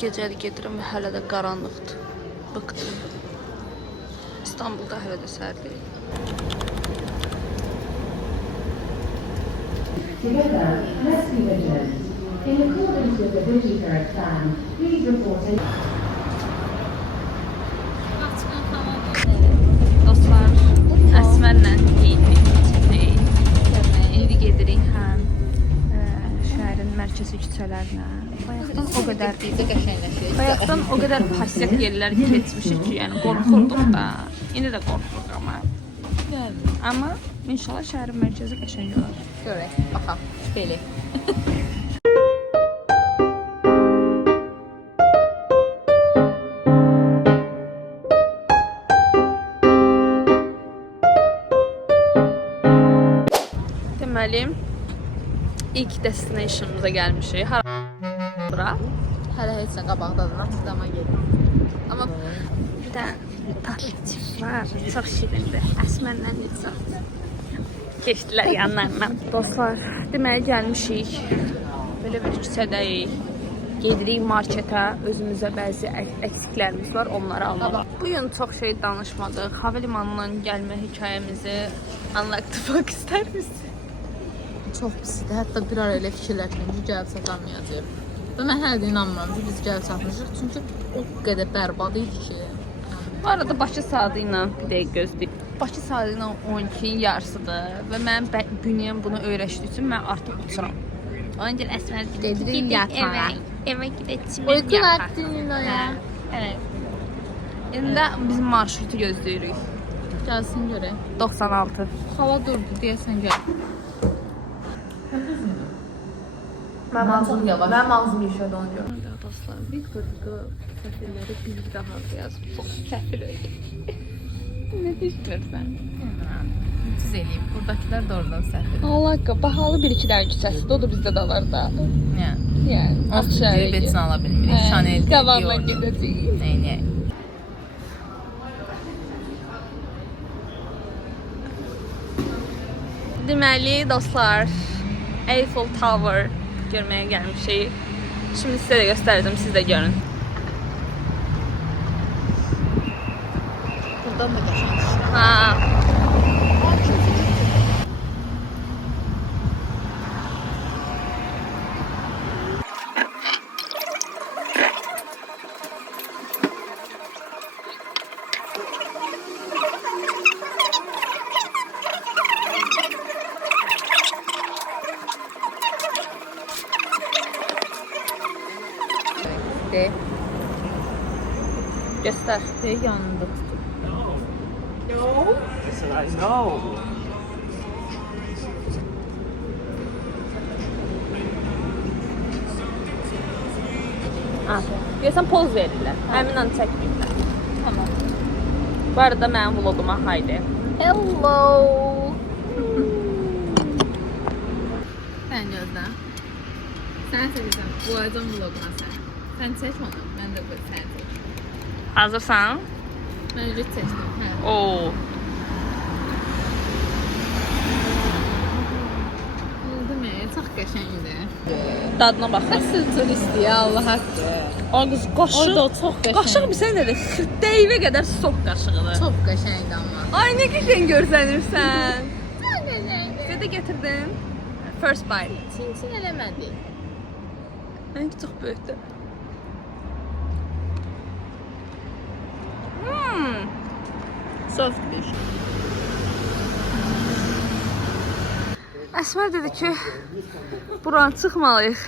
gecəli gedirəm və hələ də qaranlıqdır. Bıqdım. İstanbulda hələ də sərdir. Together, let's be vigilant. In accordance with the Digicurrent plan, please report it. Dostlar, Əsmərlə geyindik. İndi gedirik həm şəhərin mərkəzi küçələrinə. Bayaqdan o qədər pasiyak yerlər keçmişik ki, yəni qorxurduq da. İndi də qorxuruq amma. Amma inşallah şəhərin mərkəzi qəşəng olar. Görək, baxaq, belə. Deməli, ilk destination'ımıza gəlmişik. Bura. Hələ heç nə qabaqdadır, artıq zaman gedir. Amma bir də tatlıcıq var, çox şirindir. Əsmərlə Nicat keçdilər yanlarından. Dostlar, deməli gəlmişik. Belə bir küçədəyik. Gedirik marketə, özümüzə bəzi əksiklərimiz var, onları almalı. Bugün çox şey danışmadıq. Havalimanından gəlmə hekayəmizi anlatmaq istər misin? Çox pisdir, hətta bir ara elə fikirləşdim ki, gəlib çatamayacaq. Və mən hələ də inanmıram ki, biz gəlib çatmışıq, çünki o qədər bərbad idi ki. Bu arada Bakı saatı ilə bir dəqiqə gözləyib. Bakı saatı ilə 12-nin yarısıdır və mən bünyəm bunu öyrəşdiyi üçün mən artıq uçuram. Ona görə Əsmər Gedirik yatağa. Evə gedəcəm. Uyqun etdin Ninoya. Evet. İndi də biz marşrutu gözləyirik. Gəlsin görək. 96. Hava durdu, deyəsən gəl. Mənim ağzım yaşadı onu görürəm. Dostlar, Viktor Hugo səfirləri bir daha yazıb. Çox səfir öyle. Ne düşünürsən? Siz eləyib, buradakılar da oradan səhvdir. Allah bahalı bir-ikilər küçəsidir, o da bizdə də var da. Yəni, Artıq bir betin ala bilmirik. Chanel devamla gedəcəyik. Neyini? Deməli, dostlar, Eiffel Tower görməyə gəlmişik. Şimdi sizə də göstərəcəm, siz də görün. Buradan da qəşəng. Ha. De. Göstər. Yanında tutub. Görsən poz verirlər. Həmin an çəkmirlər. Tamam. Bu arada mənim vloguma haydi. Hello. Sən gözlə. Sən çəkəcəm. Qoyacam vloguna sən. Sən çək onu. Mən də bu sən çək. Hazırsan? Mən ücret çəkdim. Hə. Oo. Oldu mu? Çox qəşəngdir. Dadına baxın. Əsl turist ya, Allah haqqı. O qız qaşıq. Orada o çox qəşəng. Qaşıq bir sən nədir? Xırtdəyivə qədər sok qaşığıdır. Çox qəşəngdir amma. Ay nə qəşəng görsənirsən. Çox qəşəngdir. Sizə də gətirdim. First bite. Çin eləmədi. Mənki çox böyükdür. Softmuş. Əsmər dedi ki, buranı çıxmalıyıq.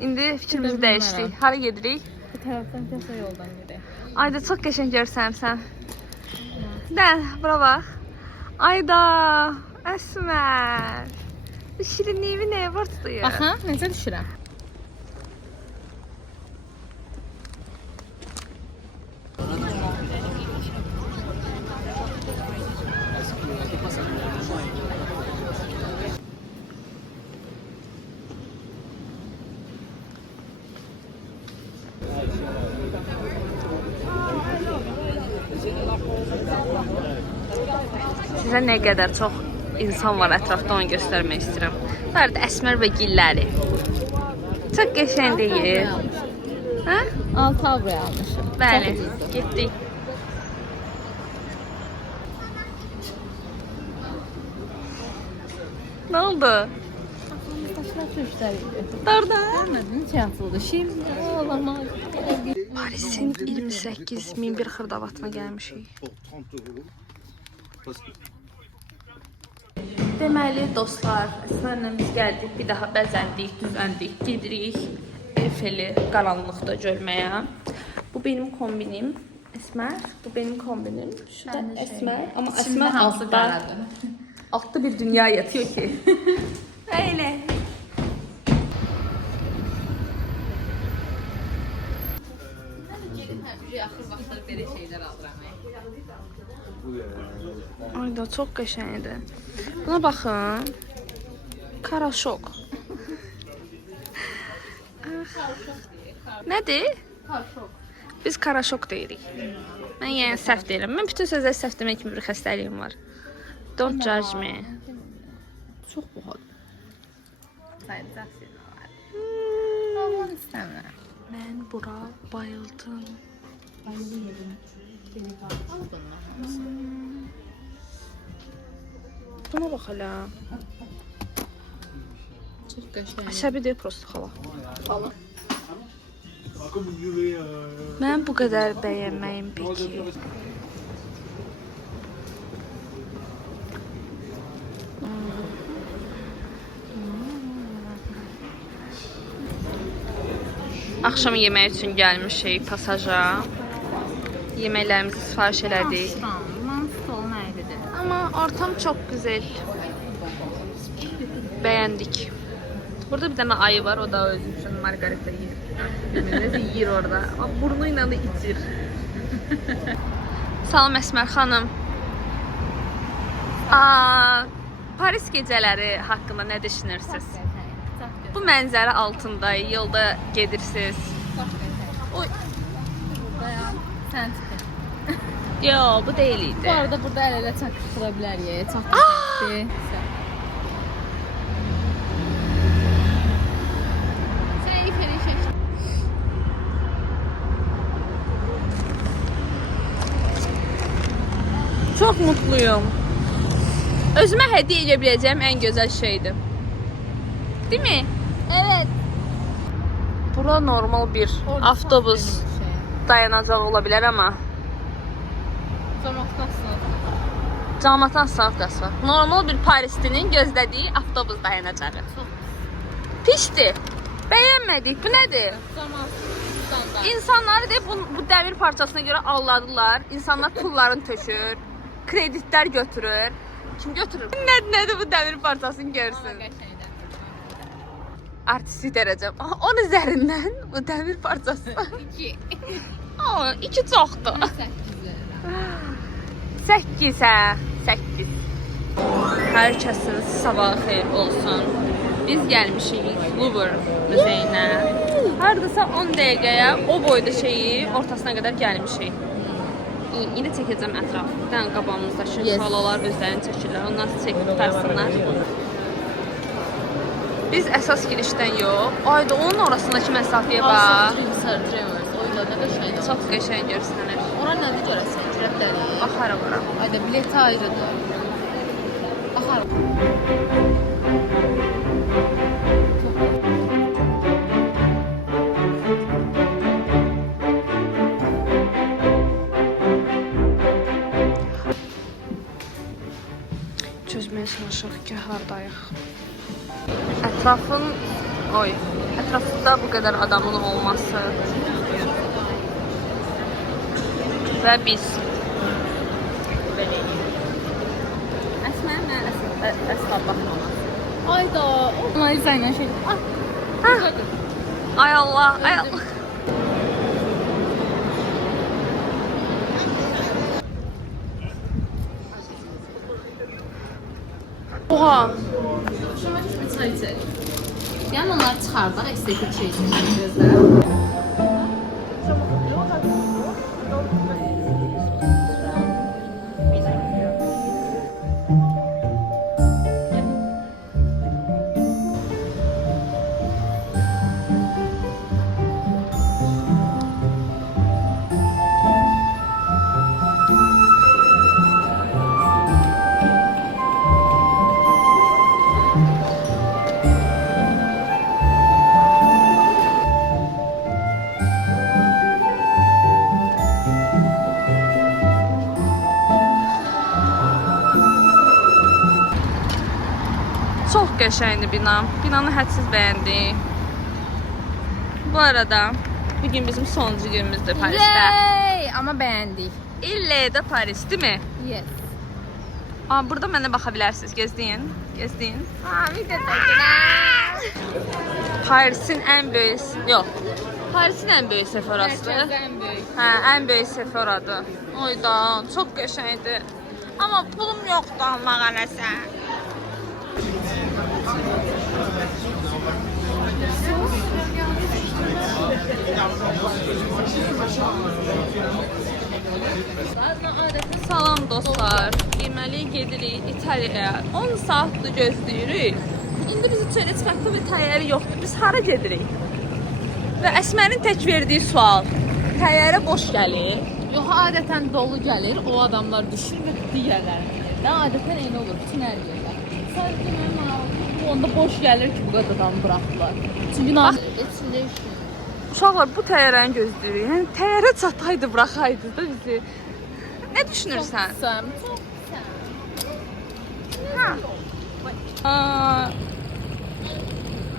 İndi fikrimizi dəyişdik. Hara gedirik? Bu tərəfdən kəsə yoldan gedək. Ayda çox qəşəng görsənirsən. Gəl, bura bax. Ayda, Əsmər. Bu şirinliyi nəyə var tutuyur? Aha, necə düşürəm? Sizə nə qədər çox insan var ətrafda, onu göstərmək istəyirəm. Bu arada Əsmər və gilləri. Çox qəşəng deyil. Hə? 6 avroya almışım. Bəli, Çox ucuzdur. getdik. Nə oldu? Saçlar köşkləriydi. Darda. Görmədin, neçə atıldı. Şimdi ağlama. Parisin 28.001 xırdavatına gəlmişik. Deməli dostlar, Əsmərlə biz gəldik, bir daha bəzəndik, düzəndik, gedirik Eyfeli qaranlıqda görməyə. Bu benim kombinim, Əsmər, bu benim kombinim. Şu da Əsmər, amma Əsmər altda bir dünya yatıyor ki. Öyle. Axır vaxtlar belə şeylər alıram. Ayda çox qəşəngdir. Buna baxın. Karaşok. Nədir? Karşok. Biz karaşok deyirik. Mən yəni səhv deyirəm. Mən bütün sözləri səhv demək kimi bir xəstəliyim var. Don't judge me. Çox bahadır. Sayılacaq var. Alman istəmirəm. Mən bura bayıldım. Bayılıyorum. Aldın mı hamısı? Buna bax hələ. Çox qəşəng. Əsəbidir prosta xala. Mən bu qədər bəyənməyim peki. Axşam yemək üçün gəlmişik pasaja. Yeməklərimizi sifariş elədik. Mən stol nəylidir? Amma ortam çox gözəl. Bəyəndik. Burada bir dənə ayı var, o da özü üçün margarita yeyir. Nəsə yeyir orada. Amma burnu ilə də içir. Salam Əsmər xanım. Paris gecələri haqqında nə düşünürsünüz? Bu mənzərə altında yolda gedirsiniz. Oy. Sən çıxın. Yo, bu deyil Bu idi. arada burada əl-ələ çakışdıra bilərik. Çox qəşəngdir. Sən ifəri çək. Çox mutluyum. Özümə hədiyyə edə biləcəyim ən gözəl şeydir. Değil mi? Evet. Bura normal bir avtobus dayanacağı ola bilər amma Camaatan stansiyası var. Normal bir Parislinin gözlədiyi avtobus dayanacağı. Pisdir. Bəyənmədik. Bu nədir? İnsanları deyib bu dəmir parçasına görə alladılar. İnsanlar pullarını tökür, kreditlər götürür. Kim götürür? Nədir bu dəmir parçasını görsün? Artistik dərəcəm. 10 üzərindən bu dəmir parçası. 2. 2 çoxdur. 8 hə, 8. Hər kəsin sabahı xeyir olsun. Biz gəlmişik Louvre muzeyinə. Hardasa 10 dəqiqəyə o boyda şeyi ortasına qədər gəlmişik. İndi çəkəcəm ətrafı. Bir dənə qabağımızdakı xalalar özlərini çəkirlər. Ondan çəkib tutarsınlar. Biz əsas girişdən yox. Ayda onun orasındakı məsafəyə bax. Çox qəşəng görsənir. Ora nədir görəsən? Girəbləri. Baxarım ora. Ayda bileti ayrıdır. Baxarım. Çözməyə çalışırıq ki, hardayıq. Ətrafda bu qədər adamın olması və biz əsla baxmamaq. Ayda. Mayısa ilə şey. Ay Allah, ay Allah. Oha. Şuna bir çay içərik. Yəni onları çıxardaq, estetik şey üçün gözlər. Çox qəşəngdir bina. Binanı hədsiz bəyəndik. Bu arada bugün bizim sonuncu günümüzdür Parisdə. Yay! Amma bəyəndik. İlle də Paris, değil mi? Yes. Burada mənə baxa bilərsiniz. Gezdeyin. Paris'in en böyük, yox. Paris'in en böyük Sephora'sı. Hə, en böyük Sephora'dır. Oyda, çox qəşəngdir. Amma pulum yoxdur almağa nəsə. Salam dostlar. Deməli gedirik İtaliyaya. 10 saatdır gözləyirik. İndi bizi çölə çıxartdı və təyyarə yoxdur. Biz hara gedirik? Və Əsmərin tək verdiyi sual. Təyyarə boş gəlir. Yox, adətən dolu gəlir, o adamlar düşür və digərlərini. Də adətən eyni olur, bütün hər yerdə. Sadəcə mənim maraqım bu onda boş gəlir ki, bu qədər adamı buraxdılar. Çünki içində işin. Uşaqlar bu təyyarəni gözləyirik. Yəni təyyarə çataydı, buraxaydı da bizi. Nə düşünürsən? Çok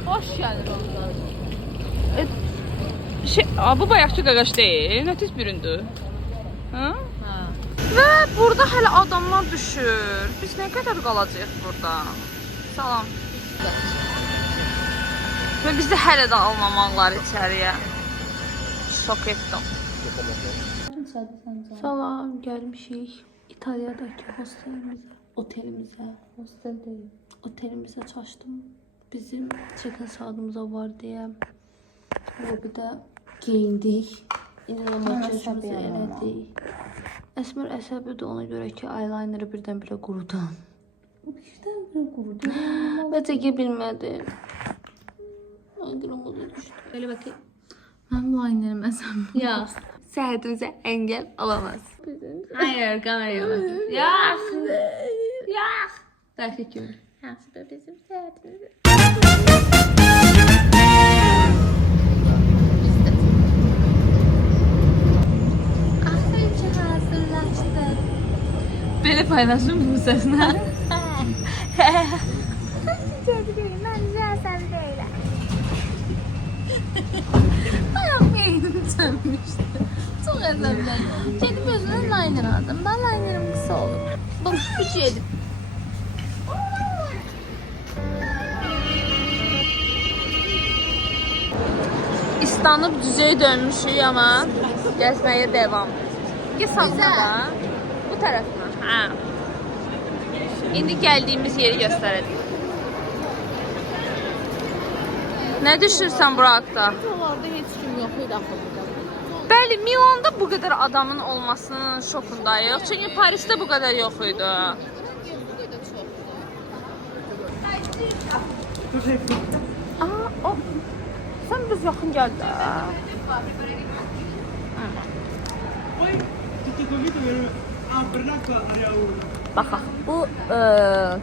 boş gəlir onlar. Bu bayaqçı qaqaş deyil, nətis büründü. Hə? Hə. Və burada hələ adamlar düşür. Biz nə qədər qalacağıq burada? Salam. Və bizi hələ də almamaqlar içəriyə. Şok etdim. Salam, gəlmişik İtaliyadakı hostelimizə, otelimizə. Hostel deyil. Otelimizə çaşdım. Bizim check-in saatımıza var deyə. Lobidə geyindik. İnanılmacımızı elədik. Əsmər əsəbidir ona görə ki, eyelineri birdən-birə qurudu. Birdən-birə qurudu. Və çəkə bilmədi. Ay, qırmızı düşdü. Belə baxayım. Mənim linerim əsəm. Yox, səhhətimizə əngəl olamaz. Hayır, kamera bakayım. Yox. Yox. Bəlkə kimi. Hasbe bizim səhhətimiz. Belə paylaşım bu sözlə. Ayağım yerinim sönmüştü. Çok əzəmdən. Gedib özümdən liner aldım. Ben linerim qısa olur. Bak, gücü edib. İstanıb düzəyə dönmüşük amma gəzməyə devam. Gəzməyə da bu tərəfdən. Hə. İndi gəldiyimiz yeri göstərəcəm. Nə düşünürsən bu haqda? Oralarda heç kim yox idi axı burada. Bəli, Milanda bu qədər adamın olmasının şokundayıq. Çünki Parisdə bu qədər yox idi. O. Sən biz yaxın gəl də. Baxaq. Bu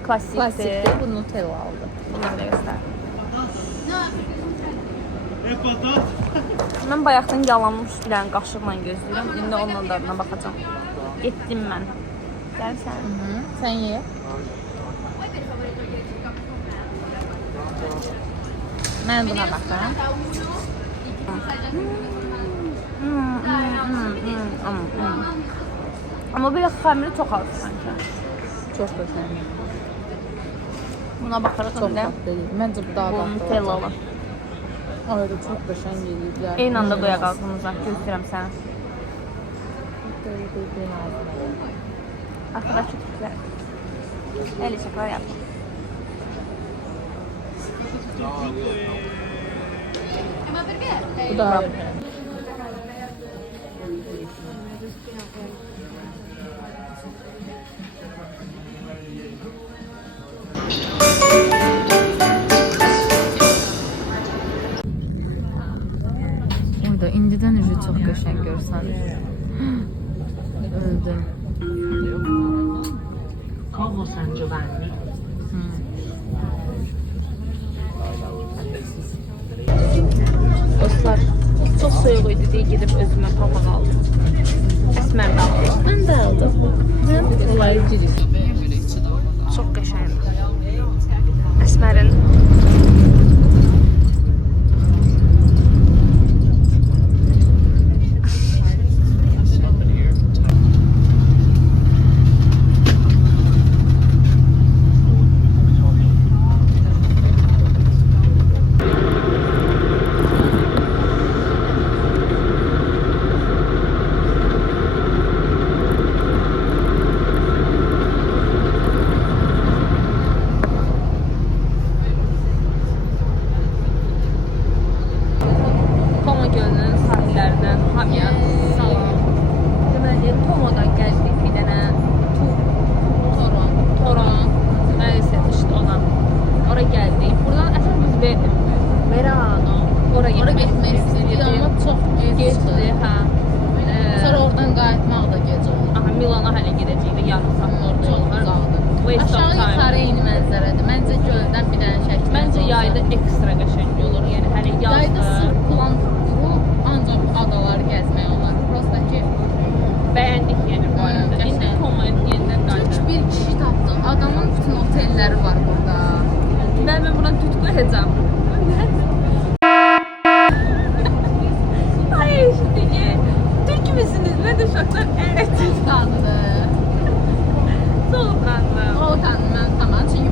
klassikdir. Klasikdir, bu Nutella aldı. Bunları da göstər. Mən bayaqdan yalanmış bilən qaşıqla gözləyirəm. İndi onunla dadına baxacağam. Getdim mən. Gəlsən. Sen ye. Ben buna bakıyorum. Amma belə xəmiri çox az sanki. Çok güzel. Buna baxaraq Çok öndə tatlı değil. Bence bu daha bu tatlı. Nutellalı. Öyle çok güzel geliyor. Eyni anda qoyaq ağzımıza. Göstərəm sənə. Arkadaş çok güzel. El şəkər yap. Bu da Orada indidən üzü çox qəşəng görsəniz. Öldüm. Como San Giovanni. Dostlar, çox soyuq idi deyə gedib özümə papaq aldım. Əsmər də aldı. Mən də aldım. Mən onları girir. Çox qəşəngdir. Əsmər ya. Sağ ol. Deməli, Tomodan gəldik bir dənə Toron. Nəysə işte ona. Ora gəldik. Buradan əsas biz Verano. Ora Getmək istədik amma çox gecdi, hə. Sonra oradan qayıtmaq da gec olur. Aha, Milana hələ gedəcəyik, yarım saat orada yol var. Waste of Aşağı time. yuxarı eyni mənzərədir. Məncə göldən bir dənə çəkmək. Məncə yayda ekstra qəşəng olur. Yəni hələ Yayda yazda sırf plan qurub ancaq adaları gəzmək olar. Prosta ki bəyəndik yəni bu arada. İndi Tomoya yenidən qayıdırıq. bir kişi tapdıq. Adamın bütün otelləri var burada. Ben buna tüt koyacağım. Hayır şimdi Türk müsünüz? Ben de şoktan evet. Tutandı. Soğuklandım. O tanımam tamam çünkü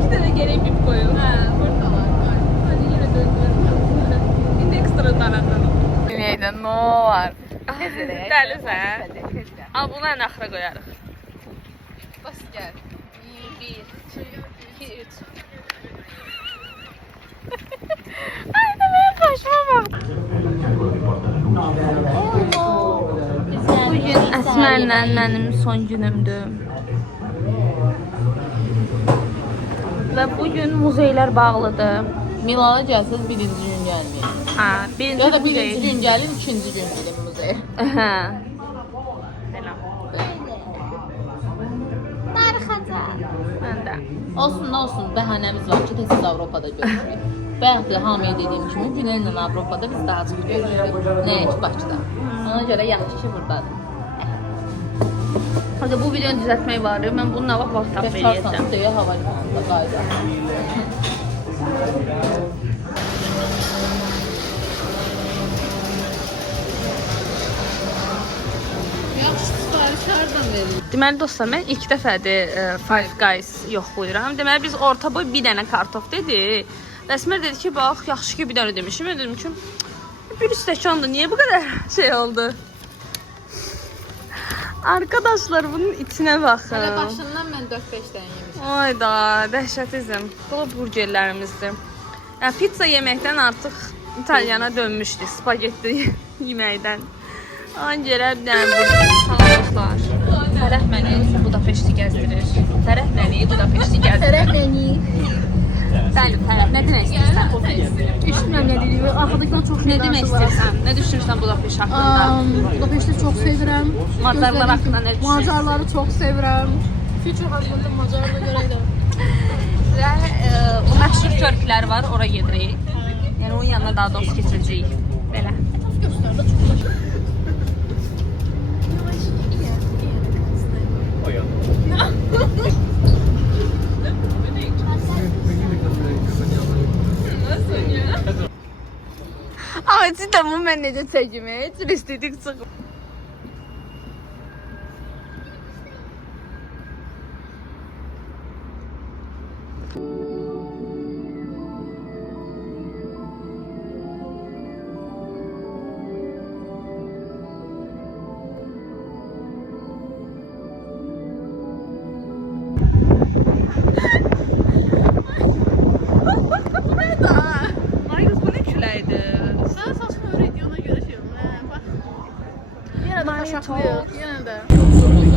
2 tane gerek bir koyun. ha buradalar. Hadi yine döndürelim. Şimdi ekstra darandım. Neydi ne var? Dəli sən. Al bunu ən axıra qoyarıq. Bas gel. 1, 2, 3. Aynen benim başıma bak. Bugün Əsmərlə mənim son günümdür. Və bugün muzeylər bağlıdır. Milana gəlsəz birinci gün gəlməyin. Ha, Ya da birinci birinci gün gəlin, ikinci gün gedin muzeye. Hə. Selam. Mən də. Olsun ne olsun bəhanəmiz var ki, tez Avropada görüşürük. Bayaq da hamıya dediyim kimi Günellə Avropada biz daha çox görüşürük. Nəyə ki Bakıda. Ona görə yaxşı ki buradadır. Hadi bu videonu düzəltmək var. Mən bunu nə vaxt tap eləyəcəm. Qaçarsanız deyə havalimanında qayda. Yaxşı sifariş hardan verilir? Deməli dostlar, mən ilk dəfədir Five Guys yoxlayıram. Deməli biz orta boy bir dənə kartof dedi. Əsmər dedi ki, bax, yaxşı ki bir dənə demişim. Mən dedim ki, bir stəkandır. Niyə bu qədər şey oldu? Arkadaşlar bunun içine bakın. Hələ başından mən 4-5 dənə yemişəm. Ayda, dəhşətizm. Bu burgerlərimizdir. Yəni pizza yeməkdən artıq İtalyana dönmüşdü. Spagetti yeməkdən. Ancaq bir dənə burger. Salam dostlar. Tərəf məni Budapeşti gəzdirir. Tərəf məni Budapeşti gəzdirir. Tərəf məni. Bəli, tərəf. Nə demək istəyirsən? Eşitmirəm nə deyir. Axırdakı çox Nə demək istəyirsən? Nə düşünürsən Budapeşt haqqında? Budapeşti çok sevirəm. Macarlar haqqında nə düşünürsən? Macarları çok sevirəm. Future haqqında Macarla görəydim. Və o məşhur körpülər var, ora gedirik. Yəni onun yanına daha dost keçirəcəyik. Belə. Ama cidden bu mən necə çəkimi? Heç istedik çıxıb. Maygız bu ne küləydi? Mən saçma videona görə şey oldu. Bak. Yenə də My taşaqlıyıq. talk. Yenə də.